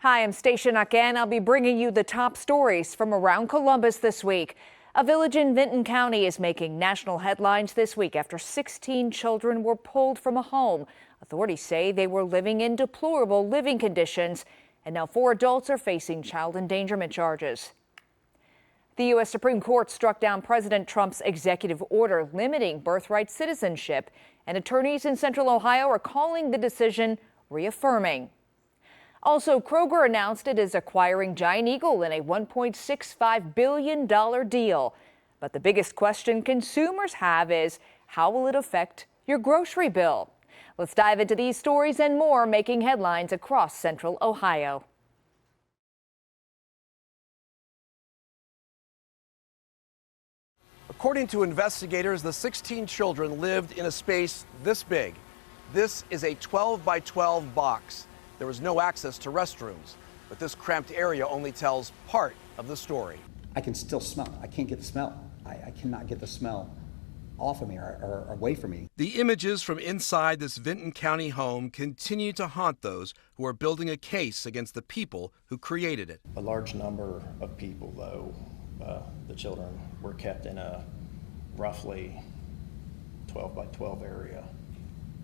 Hi, I'm Stacia Nucken. I'll be bringing you the top stories from around Columbus this week. A village in Vinton County is making national headlines this week after 16 children were pulled from a home. Authorities say they were living in deplorable living conditions, and now 4 adults are facing child endangerment charges. The U.S. Supreme Court struck down President Trump's executive order limiting birthright citizenship, and attorneys in Central Ohio are calling the decision reaffirming. Also, Kroger announced it is acquiring Giant Eagle in a $1.65 billion deal. But the biggest question consumers have is, how will it affect your grocery bill? Let's dive into these stories and more making headlines across Central Ohio. According to investigators, the 16 children lived in a space this big. This is a 12 by 12 box. There was no access to restrooms, but this cramped area only tells part of the story. I can still smell. I can't get the smell. I cannot get the smell off of me or away from me. The images from inside this Vinton County home continue to haunt those who are building a case against the people who created it. A large number of people, though, the children were kept in a roughly 12 by 12 area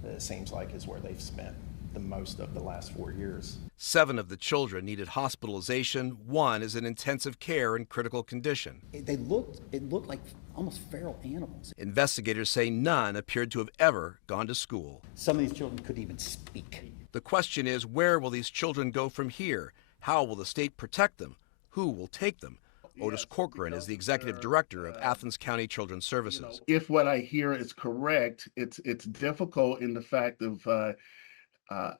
that it seems like is where they've spent the most of the last 4 years. 7 of the children needed hospitalization. 1 is in intensive care in critical condition. It looked like almost feral animals. Investigators say none appeared to have ever gone to school. Some of these children couldn't even speak. The question is, where will these children go from here? How will the state protect them? Who will take them? Otis Corcoran is the executive director of Athens County Children's Services. If what I hear is correct, it's difficult in the fact of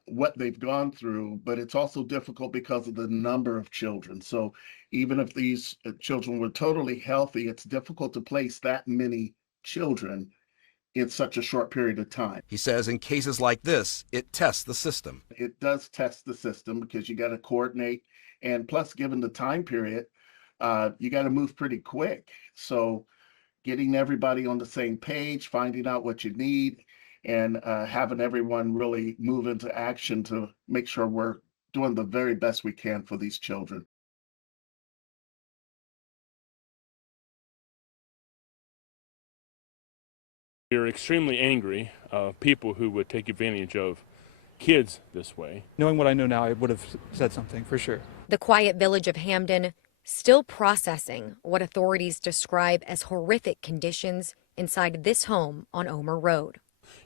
what they've gone through, but it's also difficult because of the number of children. So even if these children were totally healthy, it's difficult to place that many children in such a short period of time. He says in cases like this, it tests the system. It does test the system because you got to coordinate, and plus, given the time period, you got to move pretty quick. So getting everybody on the same page, finding out what you need, and having everyone really move into action to make sure we're doing the very best we can for these children. We're extremely angry people who would take advantage of kids this way. Knowing what I know now, I would have said something for sure. The quiet village of Hamden still processing what authorities describe as horrific conditions inside this home on Omer Road.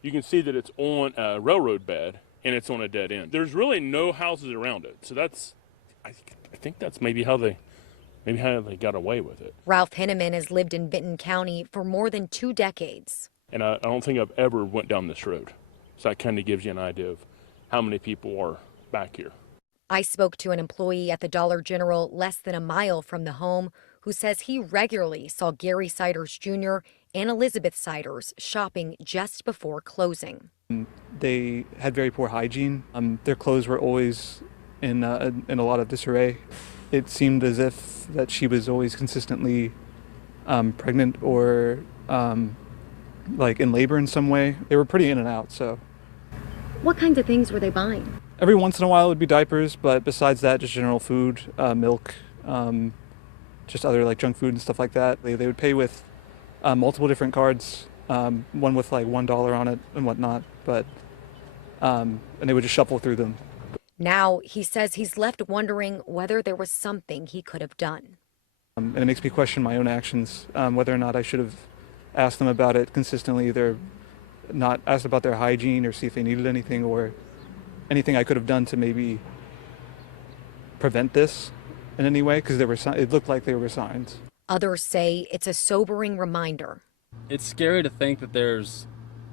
You can see that it's on a railroad bed and it's on a dead end. There's really no houses around it. So I think that's maybe how they got away with it. Ralph Henneman has lived in Vinton County for more than 2 decades. And I don't think I've ever went down this road. So that kind of gives you an idea of how many people are back here. I spoke to an employee at the Dollar General less than a mile from the home who says he regularly saw Gary Siders Jr. and Elizabeth Siders shopping just before closing. They had very poor hygiene. Their clothes were always in a lot of disarray. It seemed as if that she was always consistently pregnant or like in labor in some way. They were pretty in and out. So, what kinds of things were they buying? Every once in a while it would be diapers, but besides that, just general food, milk, just other like junk food and stuff like that. They would pay with multiple different cards, one with like $1 on it and whatnot, but and they would just shuffle through them. Now he says he's left wondering whether there was something he could have done. And it makes me question my own actions, whether or not I should have asked them about it consistently, either not asked about their hygiene or see if they needed anything, or anything I could have done to maybe prevent this in any way, because it looked like there were signs. Others say it's a sobering reminder. It's scary to think that there's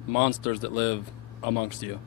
monsters that live amongst you.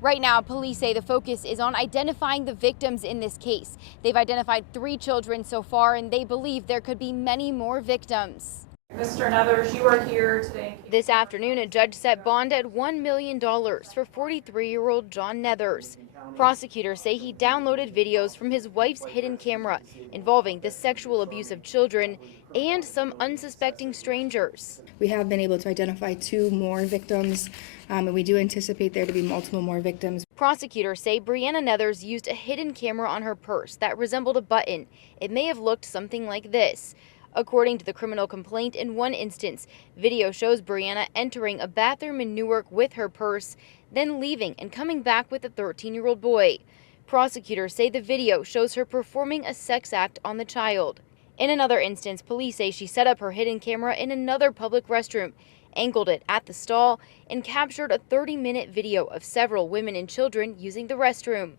Right now, police say the focus is on identifying the victims in this case. They've identified 3 children so far, and they believe there could be many more victims. Mr. Nethers, you are here today. This afternoon, a judge set bond at $1 million for 43-year-old John Nethers. Prosecutors say he downloaded videos from his wife's hidden camera involving the sexual abuse of children and some unsuspecting strangers. We have been able to identify 2 more victims, and we do anticipate there to be multiple more victims. Prosecutors say Brianna Nethers used a hidden camera on her purse that resembled a button. It may have looked something like this. According to the criminal complaint, in one instance, video shows Brianna entering a bathroom in Newark with her purse, then leaving and coming back with a 13-year-old boy. Prosecutors say the video shows her performing a sex act on the child. In another instance, police say she set up her hidden camera in another public restroom, angled it at the stall, and captured a 30-minute video of several women and children using the restroom.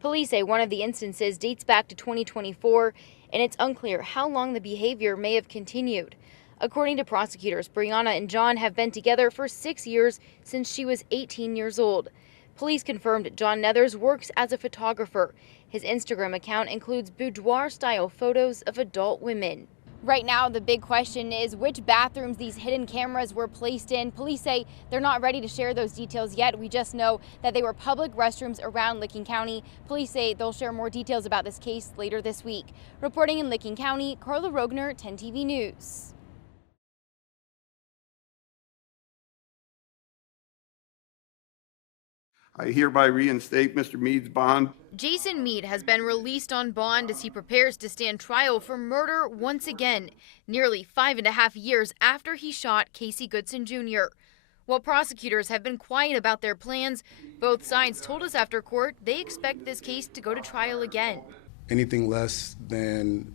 Police say one of the instances dates back to 2024, and it's unclear how long the behavior may have continued. According to prosecutors, Brianna and John have been together for 6 years since she was 18 years old. Police confirmed John Nethers works as a photographer. His Instagram account includes boudoir-style photos of adult women. Right now, the big question is which bathrooms these hidden cameras were placed in. Police say they're not ready to share those details yet. We just know that they were public restrooms around Licking County. Police say they'll share more details about this case later this week. Reporting in Licking County, Carla Rogner, 10 TV News. I hereby reinstate Mr. Meade's bond. Jason Meade has been released on bond as he prepares to stand trial for murder once again, nearly 5.5 years after he shot Casey Goodson Jr. While prosecutors have been quiet about their plans, both sides told us after court they expect this case to go to trial again. Anything less than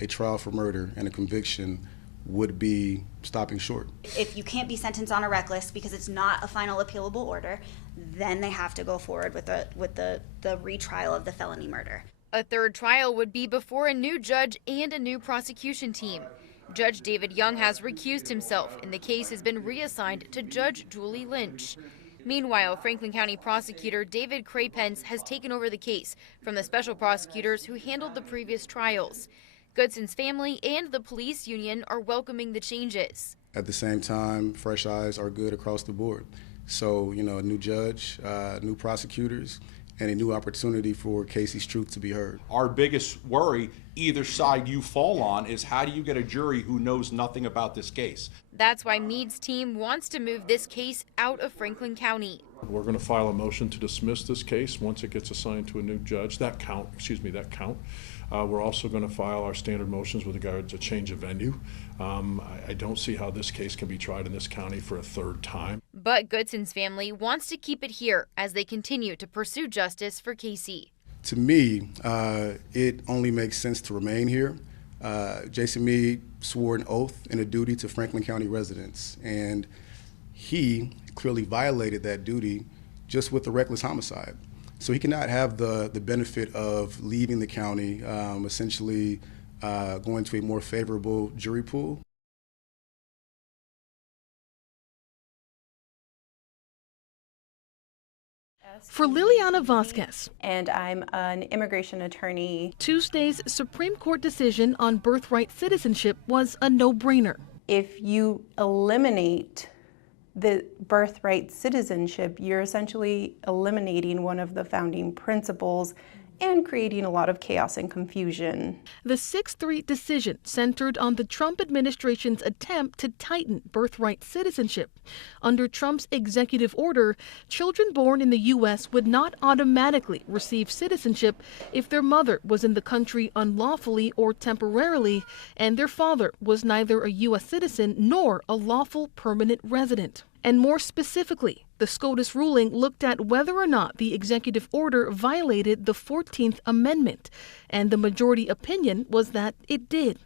a trial for murder and a conviction would be stopping short. If you can't be sentenced on a reckless because it's not a final appealable order, then they have to go forward with the retrial of the felony murder. A third trial would be before a new judge and a new prosecution team. Judge David Young has recused himself, and the case has been reassigned to Judge Julie Lynch. Meanwhile, Franklin County Prosecutor David Crapence has taken over the case from the special prosecutors who handled the previous trials. Goodson's family and the police union are welcoming the changes. At the same time, fresh eyes are good across the board. So, a new judge, new prosecutors, and a new opportunity for Casey's truth to be heard. Our biggest worry, either side you fall on, is how do you get a jury who knows nothing about this case? That's why Meade's team wants to move this case out of Franklin County. We're going to file a motion to dismiss this case once it gets assigned to a new judge. That count. We're also going to file our standard motions with regard to change of venue. I don't see how this case can be tried in this county for a third time. But Goodson's family wants to keep it here as they continue to pursue justice for Casey. To me, it only makes sense to remain here. Jason Meade swore an oath and a duty to Franklin County residents, and he clearly violated that duty just with a reckless homicide. So he cannot have the benefit of leaving the county, essentially going to a more favorable jury pool. For Liliana Vasquez, and I'm an immigration attorney. Tuesday's Supreme Court decision on birthright citizenship was a no-brainer. If you eliminate the birthright citizenship, you're essentially eliminating one of the founding principles and creating a lot of chaos and confusion. The 6-3 decision centered on the Trump administration's attempt to tighten birthright citizenship. Under Trump's executive order, children born in the U.S. would not automatically receive citizenship if their mother was in the country unlawfully or temporarily, and their father was neither a U.S. citizen nor a lawful permanent resident. And more specifically, the SCOTUS ruling looked at whether or not the executive order violated the 14th Amendment, and the majority opinion was that it did.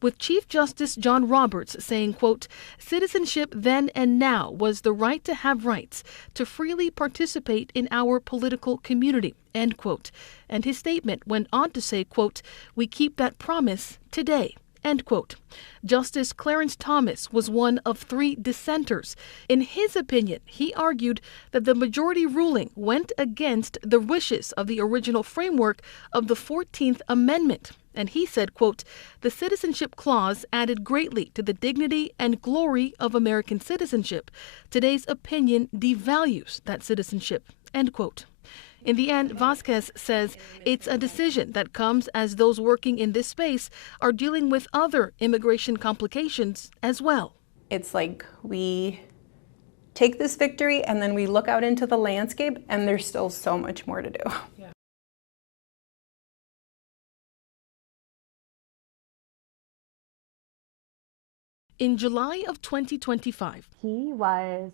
With Chief Justice John Roberts saying, quote, "Citizenship then and now was the right to have rights, to freely participate in our political community," end quote. And his statement went on to say, quote, "We keep that promise today." End quote. Justice Clarence Thomas was one of 3 dissenters. In his opinion, he argued that the majority ruling went against the wishes of the original framework of the 14th Amendment. And he said, quote, "The citizenship clause added greatly to the dignity and glory of American citizenship. Today's opinion devalues that citizenship," end quote. In the end, Vasquez says it's a decision that comes as those working in this space are dealing with other immigration complications as well. It's like we take this victory and then we look out into the landscape and there's still so much more to do. In July of 2025, he was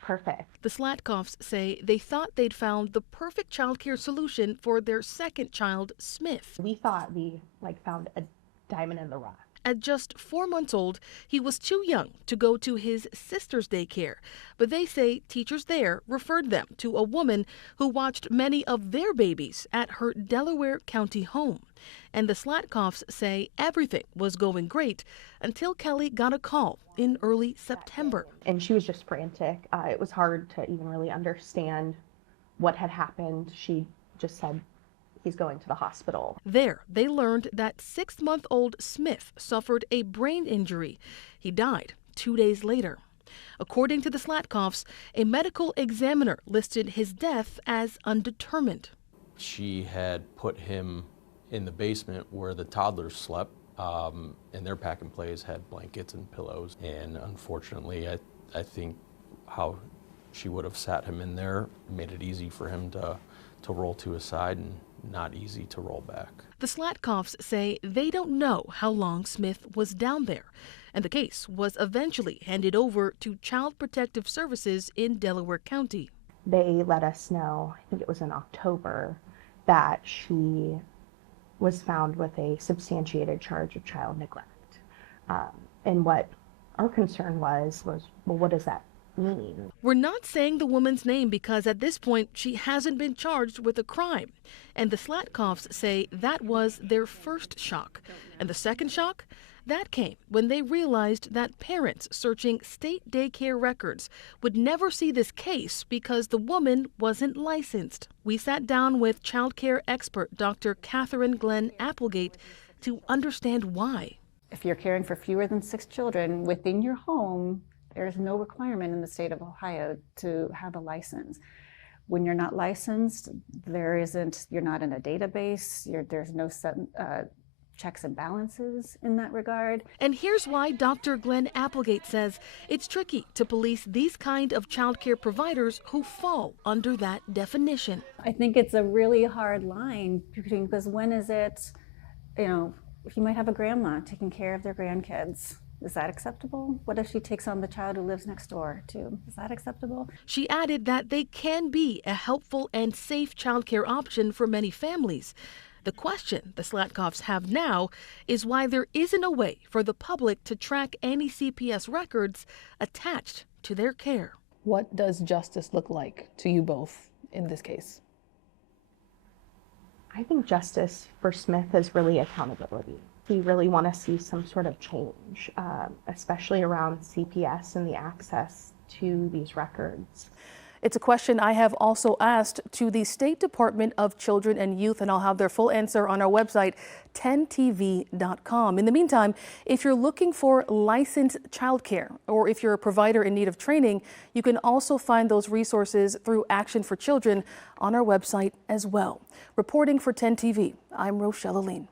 perfect. The Slatkoffs say they thought they'd found the perfect childcare solution for their second child, Smith. We thought we found a diamond in the rough. At just 4 months old, he was too young to go to his sister's daycare, but they say teachers there referred them to a woman who watched many of their babies at her Delaware County home. And the Slatkoffs say everything was going great until Kelly got a call in early September. And she was just frantic. It was hard to even really understand what had happened. She just said, he's going to the hospital. There, they learned that 6-month-old Smith suffered a brain injury. He died 2 days later. According to the Slatkoffs, a medical examiner listed his death as undetermined. She had put him in the basement where the toddlers slept, and their pack and plays had blankets and pillows. And unfortunately, I think how she would have sat him in there made it easy for him to roll to his side and not easy to roll back. The Slatkoffs say they don't know how long Smith was down there, and the case was eventually handed over to Child Protective Services in Delaware County. They let us know, I think it was in October, that she was found with a substantiated charge of child neglect. And what our concern was, well, what does that mean? We're not saying the woman's name because at this point she hasn't been charged with a crime. And the Slatkoffs say that was their first shock. And the second shock? That came when they realized that parents searching state daycare records would never see this case because the woman wasn't licensed. We sat down with child care expert Dr. Catherine Glenn Applegate to understand why. If you're caring for fewer than 6 children within your home, there's no requirement in the state of Ohio to have a license. When you're not licensed, you're not in a database, there's no checks and balances in that regard. And here's why Dr. Glenn Applegate says it's tricky to police these kind of childcare providers who fall under that definition. I think it's a really hard line because when is it, if you might have a grandma taking care of their grandkids. Is that acceptable? What if she takes on the child who lives next door too? Is that acceptable? She added that they can be a helpful and safe childcare option for many families. The question the Slatkoffs have now is why there isn't a way for the public to track any CPS records attached to their care. What does justice look like to you both in this case? I think justice for Smith is really accountability. We really want to see some sort of change, especially around CPS and the access to these records. It's a question I have also asked to the State Department of Children and Youth, and I'll have their full answer on our website, 10tv.com. In the meantime, if you're looking for licensed childcare or if you're a provider in need of training, you can also find those resources through Action for Children on our website as well. Reporting for 10TV, I'm Rochelle Aline.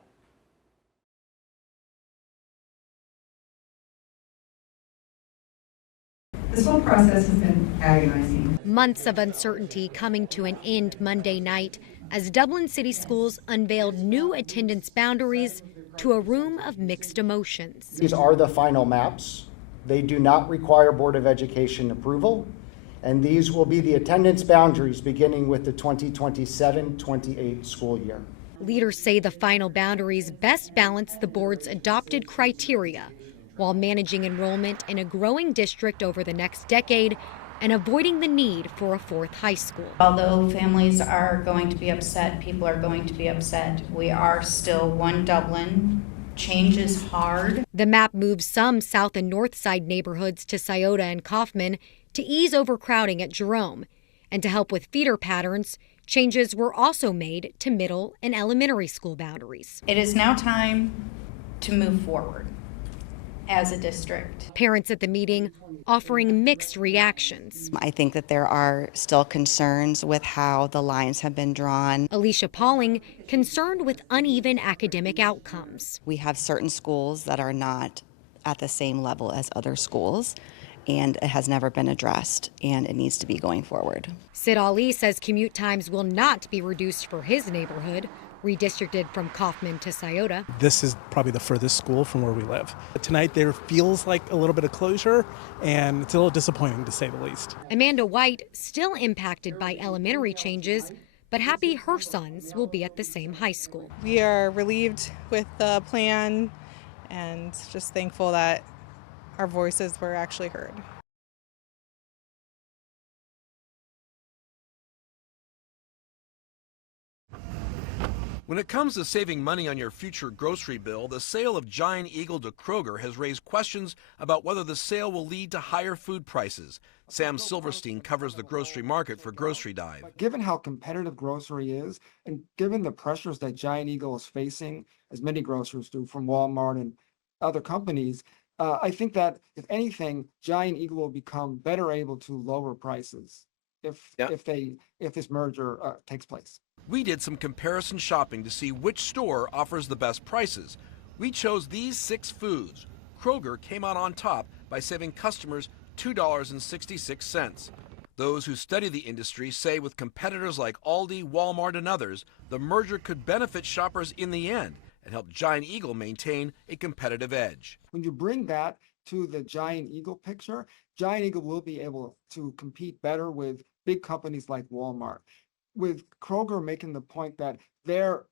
This whole process has been agonizing. Months of uncertainty coming to an end Monday night as Dublin City Schools unveiled new attendance boundaries to a room of mixed emotions. These are the final maps. They do not require Board of Education approval, and these will be the attendance boundaries beginning with the 2027-28 school year. Leaders say the final boundaries best balance the board's adopted criteria while managing enrollment in a growing district over the next decade and avoiding the need for a 4th high school. Although families are going to be upset, people are going to be upset, we are still one Dublin. Change is hard. The map moves some south and north side neighborhoods to Scioto and Kaufman to ease overcrowding at Jerome. And to help with feeder patterns, changes were also made to middle and elementary school boundaries. It is now time to move forward. as a district. Parents at the meeting offering mixed reactions. I think that there are still concerns with how the lines have been drawn. Alicia Pauling concerned with uneven academic outcomes. We have certain schools that are not at the same level as other schools, and it has never been addressed, and it needs to be going forward. Sid Ali says commute times will not be reduced for his neighborhood, redistricted from Kaufman to Scioto. This is probably the furthest school from where we live. Tonight there feels like a little bit of closure, and it's a little disappointing to say the least. Amanda White, still impacted by elementary changes, but happy her sons will be at the same high school. We are relieved with the plan and just thankful that our voices were actually heard. When it comes to saving money on your future grocery bill, the sale of Giant Eagle to Kroger has raised questions about whether the sale will lead to higher food prices. Sam Silverstein covers the grocery market for Grocery Dive. Given how competitive grocery is, and given the pressures that Giant Eagle is facing, as many grocers do from Walmart and other companies, I think that if anything, Giant Eagle will become better able to lower prices if this merger takes place. We did some comparison shopping to see which store offers the best prices. We chose these 6 foods. Kroger came out on top by saving customers $2.66. Those who study the industry say with competitors like Aldi, Walmart, and others, the merger could benefit shoppers in the end and help Giant Eagle maintain a competitive edge. When you bring that to the Giant Eagle picture, Giant Eagle will be able to compete better with big companies like Walmart. With Kroger making the point that their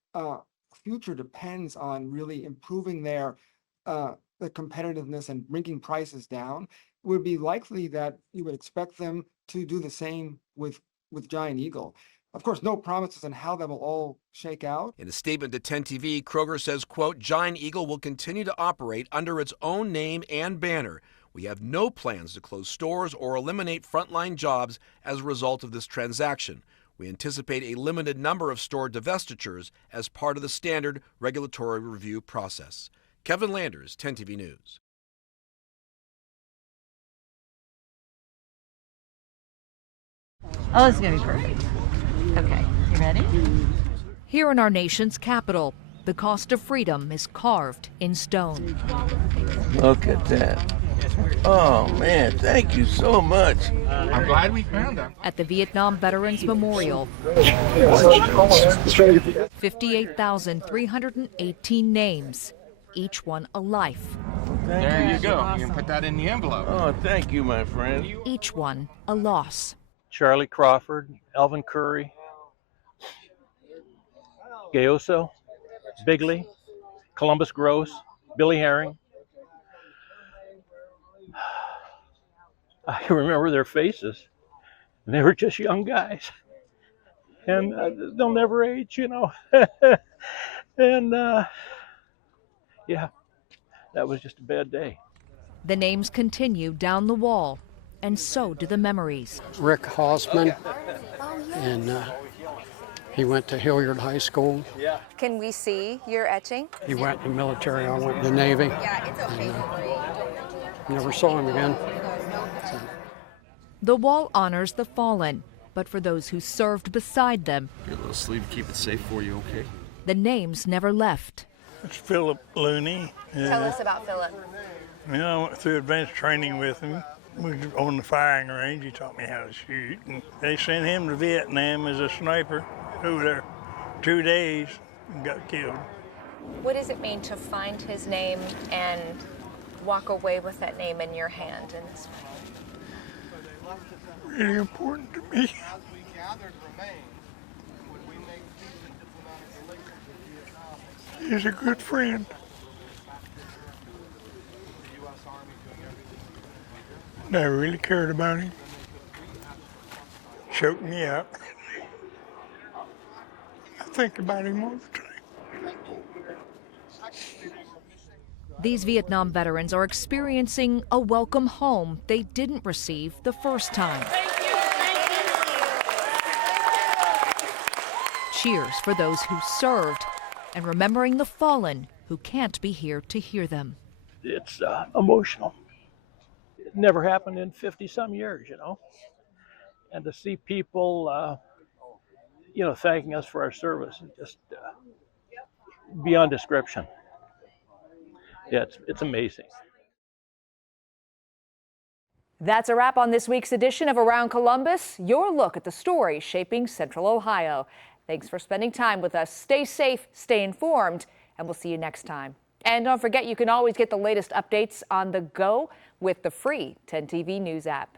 future depends on really improving their the competitiveness and bringing prices down, it would be likely that you would expect them to do the same with Giant Eagle. Of course, no promises on how that will all shake out. In a statement to 10 TV, Kroger says, quote, Giant Eagle will continue to operate under its own name and banner. We have no plans to close stores or eliminate frontline jobs as a result of this transaction. We anticipate a limited number of store divestitures as part of the standard regulatory review process. Kevin Landers, 10 TV News. Oh, it's going to be perfect. Okay, you ready? Here in our nation's capital, the cost of freedom is carved in stone. Look at that. Oh, man, thank you so much. I'm glad we found them. At the Vietnam Veterans Memorial, 58,318 names, each one a life. There you go. You can put that in the envelope. Oh, thank you, my friend. Each one a loss. Charlie Crawford, Alvin Curry, Gayoso, Bigley, Columbus Gross, Billy Herring. I remember their faces, and they were just young guys, and they'll never age, you know. And yeah, that was just a bad day. The names continue down the wall, and so do the memories. Rick Hausman, and he went to Hilliard High School. Can we see your etching? He went in the military, I went in the Navy. Yeah, it's okay. Never saw him again. So. The wall honors the fallen, but for those who served beside them, Get a little sleeve to keep it safe for you, okay? the names never left. It's Philip Looney. Tell us about Philip. You know, I went through advanced training with him. We were on the firing range. He taught me how to shoot. And they sent him to Vietnam as a sniper over there 2 days and got killed. What does it mean to find his name and walk away with that name in your hand in this way? Really important to me. He's a good friend. And I really cared about him. Choked me up. I think about him all the time. These Vietnam veterans are experiencing a welcome home they didn't receive the first time. Cheers for those who served, and remembering the fallen who can't be here to hear them. it's emotional. It never happened in 50-some years, you know. And to see people, thanking us for our service is just beyond description. Yeah, it's amazing. That's a wrap on this week's edition of Around Columbus, your look at the stories shaping Central Ohio. Thanks for spending time with us. Stay safe, stay informed, and we'll see you next time. And don't forget, you can always get the latest updates on the go with the free 10 TV News app.